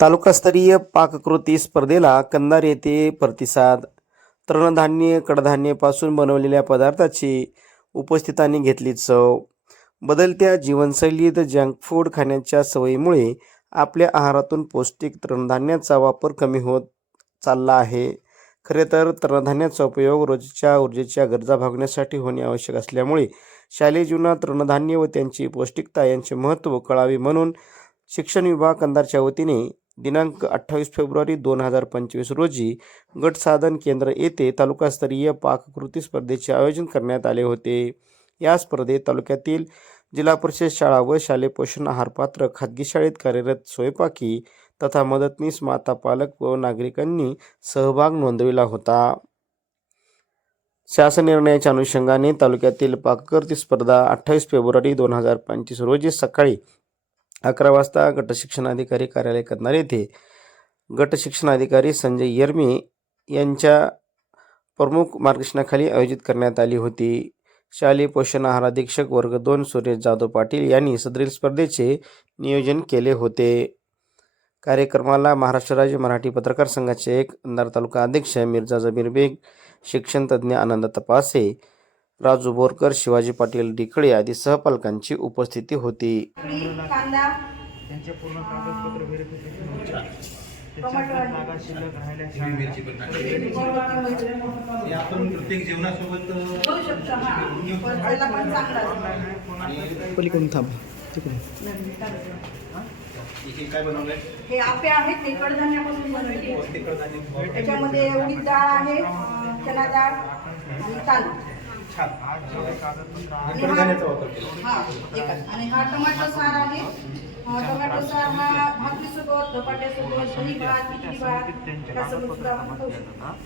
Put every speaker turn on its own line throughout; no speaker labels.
तालुकास्तरीय पाककृती स्पर्धेला कंधार येथे प्रतिसाद. तृणधान्य कडधान्यापासून बनवलेल्या पदार्थाची उपस्थितांनी घेतली चव. बदलत्या जीवनशैलीत जंक फूड खाण्याच्या सवयीमुळे आपल्या आहारातून पौष्टिक तृणधान्याचा वापर कमी होत चालला आहे. खरे तर तृणधान्याचा उपयोग रोजच्या ऊर्जेच्या गरजा भागण्यासाठी होणे आवश्यक असल्यामुळे शालेय जीवनात तृणधान्य व त्यांची पौष्टिकता यांचे महत्त्व कळावे म्हणून शिक्षण विभाग कंदारच्या वतीने दिनांक अठ्ठावीस फेब्रुवारी दोन हजार पंचवीस रोजी गट साधन केंद्र येथे तालुकास्तरीय पाककृती स्पर्धेचे आयोजन करण्यात आले होते. या स्पर्धेत तालुक्यातील जिल्हा परिषद शाळा व शालेय पोषण आहारपात्र खाजगी शाळेत कार्यरत स्वयंपाकी तथा मदतनीस माता पालक व नागरिकांनी सहभाग नोंदविला होता. शासन निर्णयाच्या अनुषंगाने तालुक्यातील पाककृती स्पर्धा अठ्ठावीस फेब्रुवारी दोन हजार पंचवीस रोजी सकाळी अकरा वाजता गट शिक्षणाधिकारी कार्यालय करणार येथे गट शिक्षणाधिकारी संजय यर्मी यांच्या प्रमुख मार्गदर्शनाखाली आयोजित करण्यात आली होती. शालेय पोषण आहार अधीक्षक वर्ग दोन सुरेश जाधव पाटील यांनी सदरील स्पर्धेचे नियोजन केले होते. कार्यक्रमाला महाराष्ट्र राज्य मराठी पत्रकार संघाचे एक अंधार तालुका अध्यक्ष मिर्झा जमीर बेग शिक्षणतज्ज्ञ आनंद तपासे राजू बोरकर शिवाजी पाटील डिकळे आदी सहपालकांची उपस्थिती होती.
हे आपण प्रत्येक जेवणासोबत अ,
करू शकतो हा. पण त्याला पण चांगला असतो.
पलीकडून थांब.
हे? काय बनवलंय?
हे आपे आहेत ते कडधान्यापासून बनवले
कडधान्य.
त्याच्यामध्ये उडीद डाळ आहे चना डाळ आणि तांदूळ.
कडधान्याचा वापर केला.
हा एकच आणि हा टोमॅटो सार आहे. टोमॅटो सार हा भाकरीसोबत धपाट्यासोबत दही भात खिचडी भात सुद्धा आपण खाऊ शकतो.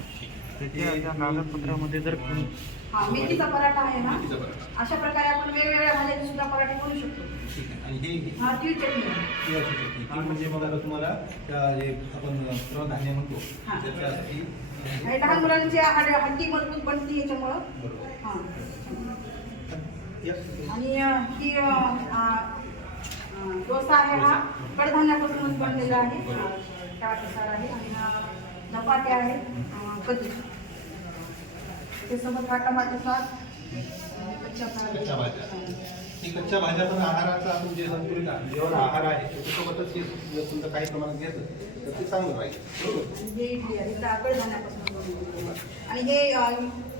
त्या कागदपत्रामध्ये जर कोणी
हा मेथीचा पराठा आहे ना. अशा प्रकारे आपण वेगवेगळ्या भाज्याचे सुद्धा पराठे करू शकतो.
ठीक आहे. आणि हे हे-
हा तीळ चटणी. आहे.
म्हणजे मग आता तुम्हाला त्या जे आपण धान्य म्हणतो
हा.
त्याच्यासाठी
आणि लहान मुलांची हाड- हड्डी मजबूत बनते याच्यामुळं. हा. आणि ही डोसा आहे हा. कडधान्यापासूनच बनलेला आहे. प्रसार आहे. आणि धपाटे आहे. त्याच्यासोबत हा टमाटर सॉस आणि कच्च्या
की कच्च्या भाज्या आहाराचा आपण जे संतुलित जेवण आहार आहे त्याच्यासोबतच हे जर तुमचं काही प्रमाणात घेतलं तर ते चांगलं पाहिजे
आणि हे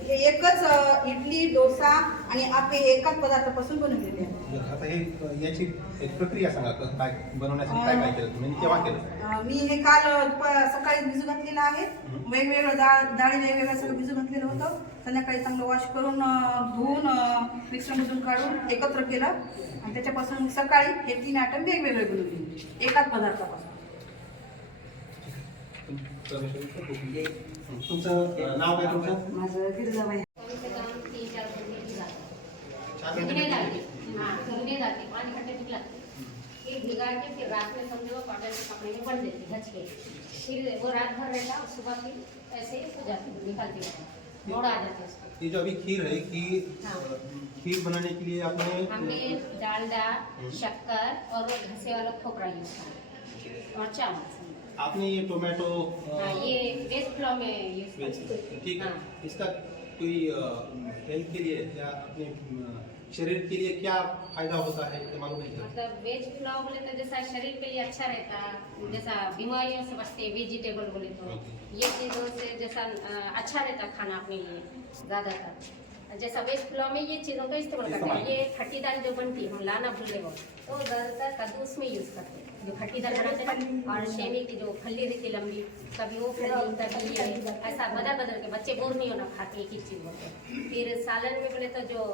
हे एकच इडली डोसा आणि आपे एकाच पदार्थापासून बनवलेले आहे.
बरं, आता हे याची एक प्रक्रिया सांगा क- काय बनवण्यासाठी काय काय केलं तुम्ही आणि केव्हा केलं?
अ, मी हे काल अ, प- सकाळी भिजू घातलेलं आहे.
हं.
वेगवेगळं डाळ डाळी वेगवेगळं सगळं भिजू घातलेलं होतं. संध्याकाळी चांगलं वॉश करून अ, धुवून मिक्सरमधून काढून एकत्र केलं. आणि त्याच्यापासून सकाळी हे तीन आयटम वेगवेगळे बनवले एकाच पदार्थापासून.
तुमचं अ, नाव काय तुमचं?
माझं गिरजाबाई.
चार घंटे? हाँ भिगने डालते पाँच घंटे भिगलाते फिर भिगा के फिर रात में समझो कॉटन के कपड़े में बन देते ढच के फिर वो रात भर रहता और सुबह फिर ऐसे ही हो जाती है निकालती रहती मोड़ आ जाते उसको।
ये जो अभी खीर है खीर
हाँ।
खीर बनाने के लिए आपने
हमने डालडा शक्कर और वो घसे वाला खोपरा यूज़ किया। और चावल।
आपने ये टोमेटो
हाँ ये वेस्ट फ्लो में यूज़
ठीक है।
हाँ।
इसका कोई हेल्थ के लिए या अपने शरीर के लिए क्या फायदा होता है ये मालूम नहीं
मतलब वेज पुलाव बोले तो जैसा शरीर के लिए अच्छा रहता जैसा बीमारियों से बचते वेजिटेबल बोले तो. ये चीज़ों से जैसा अच्छा रहता खाना अपने लिए ज़्यादातर जैसा वेज पुलाव में ये चीज़ों का इस्तेमाल करते हैं। ये खट्टी दाल जो बनती है हम लाना भूल गए वो। तो ज़्यादातर कद्दू उसमें यूज़ करते हैं। जो खट्टी दाल बनाते हैं और शेमी की जो फली रहती है लंबी कभी वो फली कभी ये ऐसा बदल बदल के बच्चे बोर नहीं होना खाते एक ही चीज़ होते फिर सालन में बोले तो जो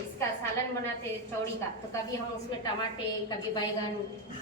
इसका सालन बनाते चौड़ी का। तो कभी हम उसमें टमाटे कभी बैगन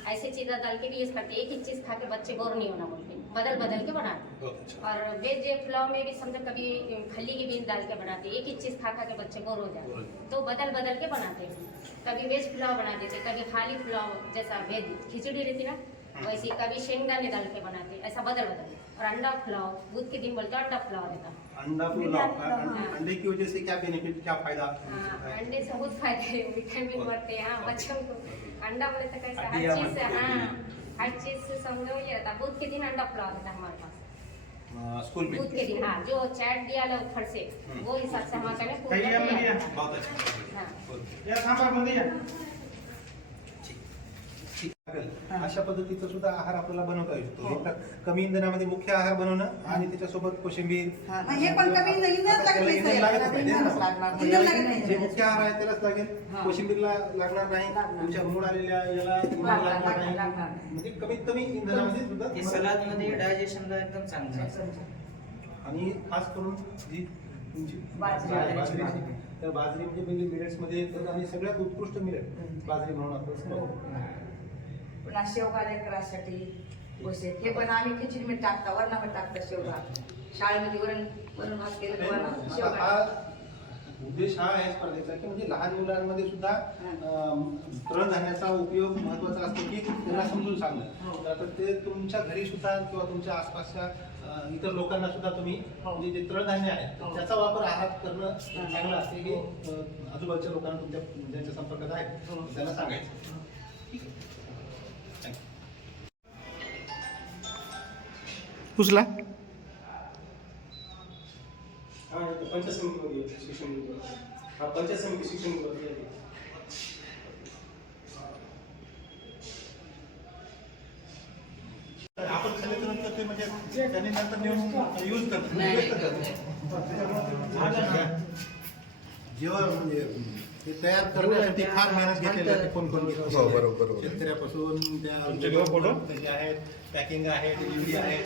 ऐसे चीज़ें डाल के भी यूज़ करते एक ही चीज़ खा के बच्चे बोर नहीं होना बोलते बदल बदल के बनाते
अच्छा।
और वेज पुलाव में भी समझो कभी खली की बीन डाल के बनाते एक ही चीज़ खा खा के बच्चे बोर हो जाते तो बदल बदल के बनाते हैं। कभी वेज पुलाव बना देते कभी खाली पुलाव जैसा वेज खिचड़ी रहती ना वैसे कभी शेंगदाने डाल के बनाते ऐसा बदल बदल। और अंडा पुलाव बुध के दिन बोलते अंडा पुलाव रहता
अंडा पुलाव अं- अंडे की वजह से क्या बेनिफिट क्या फ़ायदा?
हाँ, अंडे से बहुत फ़ायदे हैं विटामिन बढ़ते हैं हाँ बच्चों को। अंडा बोले तो कैसा हर चीज़ से हाँ। हर चीज़ से समझो ये रहता। बूथ के दिन अंडा होता है हमारे पास।
अं, स्कूल में।
बूथ के दिन हाँ जो चैट दिया लो ऊपर से वो हिसाब से हमारे कने
काही
पूरा
यामध्ये या.
तैयार रहता
बहुत अच्छा। अशा पद्धतीचा सुद्धा आहार आपल्याला बनवता येतो. एक तर कमी इंधनामध्ये मुख्य आहार बनवणं आणि त्याच्यासोबत कोशिंबीर
मग हे पण कमी इंधन इंधनच लागत नाही
इंधन लागत नाही.
इंधनच लागणार. इंधन लागत नाही.
जे मुख्य आहार आहे त्यालाच लागेल. कोशिंबीरला लागणार नाही. तुमच्या मूळ आलेल्या याला लागणार नाही. म्हणजे कमीत कमी इंधनामध्ये सुद्धा
सलादमध्ये डायजेशनला एकदम चांगलं आहे.
आणि खास करून जी तुमची
बाजरी.
बाजरी आहे, तर बाजरी म्हणजे म्हणजे मिलेट्समध्ये आणि सगळ्यात उत्कृष्ट मिलेट बाजरी म्हणून आपण.
पुन्हा शेवगा लेकरासाठी बसे हे पण आम्ही खिचडी मीठ टाकता वरणामध्ये टाकता शेवगा. शाळेमध्ये वरण वरण भात केलं शेवगा.
हा उद्देश हा आहे स्पर्धेचा की म्हणजे लहान मुलांमध्ये सुद्धा तृणधान्याचा उपयोग महत्त्वाचा असतो की त्यांना समजून सांगणं. तर ते तुमच्या घरी सुद्धा किंवा तुमच्या आसपासच्या इतर लोकांना सुद्धा तुम्ही म्हणजे जे तृणधान्य आहे तर त्याचा वापर आहात करणं चांगलं असते हे अं, आजूबाजूच्या लोकांना तुमच्या ज्यांच्या संपर्कात आहे. त्यांना सांगायचं.
आहे.
आपण खाल्ल्यानंतर ते म्हणजे त्यांनी नंतर नेऊन यूज़ जेव्हा म्हणजे ते तयार करण्यासाठी फार मेहनत घेतलेली आहे कोण कोण आहे. शेतकऱ्यापासून
तुमचे घेऊ?
त्या त्याचे आहेत पॅकिंग आहे डिलिव्हरी आहे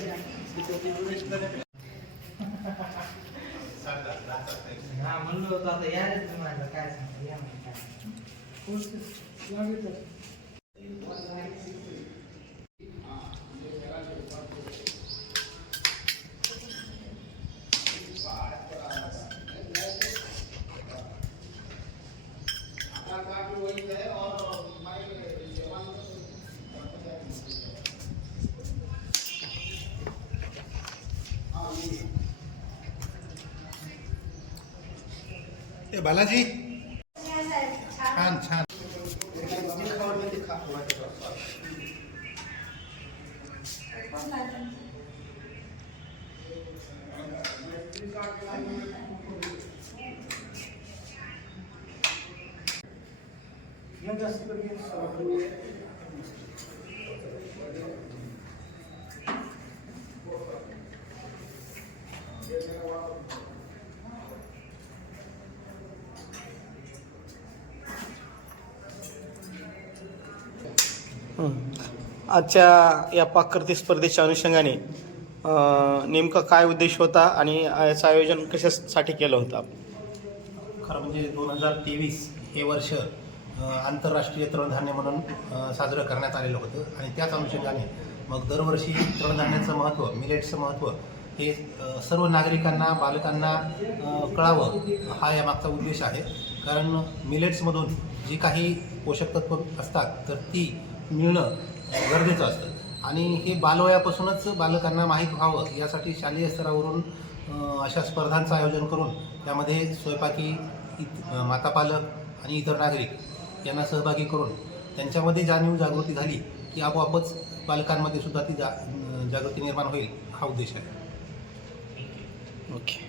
सांगतात, राहतात ते.
हा म्हणलो होतो आता या रे तुम्हाला काय सांगतो या म्हणजे काय
ए बालाजी. छान छान. जे
आजच्या या पाककृती स्पर्धेच्या अनुषंगाने नेमका काय उद्देश होता आणि याचं आयोजन कशासाठी केलं होतं
खरं म्हणजे दोन हजार तेवीस हे वर्ष आंतरराष्ट्रीय तृणधान्य म्हणून साजरं करण्यात आलेलं होतं. आणि त्याच अनुषंगाने मग दरवर्षी तृणधान्याचं महत्त्व मिलेट्सचं महत्त्व हे सर्व नागरिकांना बालकांना कळावं हा या मागचा उद्देश आहे. कारण मिलेट्समधून जी काही पोषक तत्व असतात तर ती मिळणं गरजेचं असतं. आणि हे बालवयापासूनच बालकांना माहीत व्हावं यासाठी शालेय स्तरावरून अशा स्पर्धांचं आयोजन करून त्यामध्ये स्वयंपाकी इत मातापालक आणि इतर नागरिक यांना सहभागी करून त्यांच्यामध्ये जाणीव जागृती झाली की आपोआपच पालकांमध्ये सुद्धा ती जा जागृती निर्माण होईल हा उद्देश आहे.
ओके.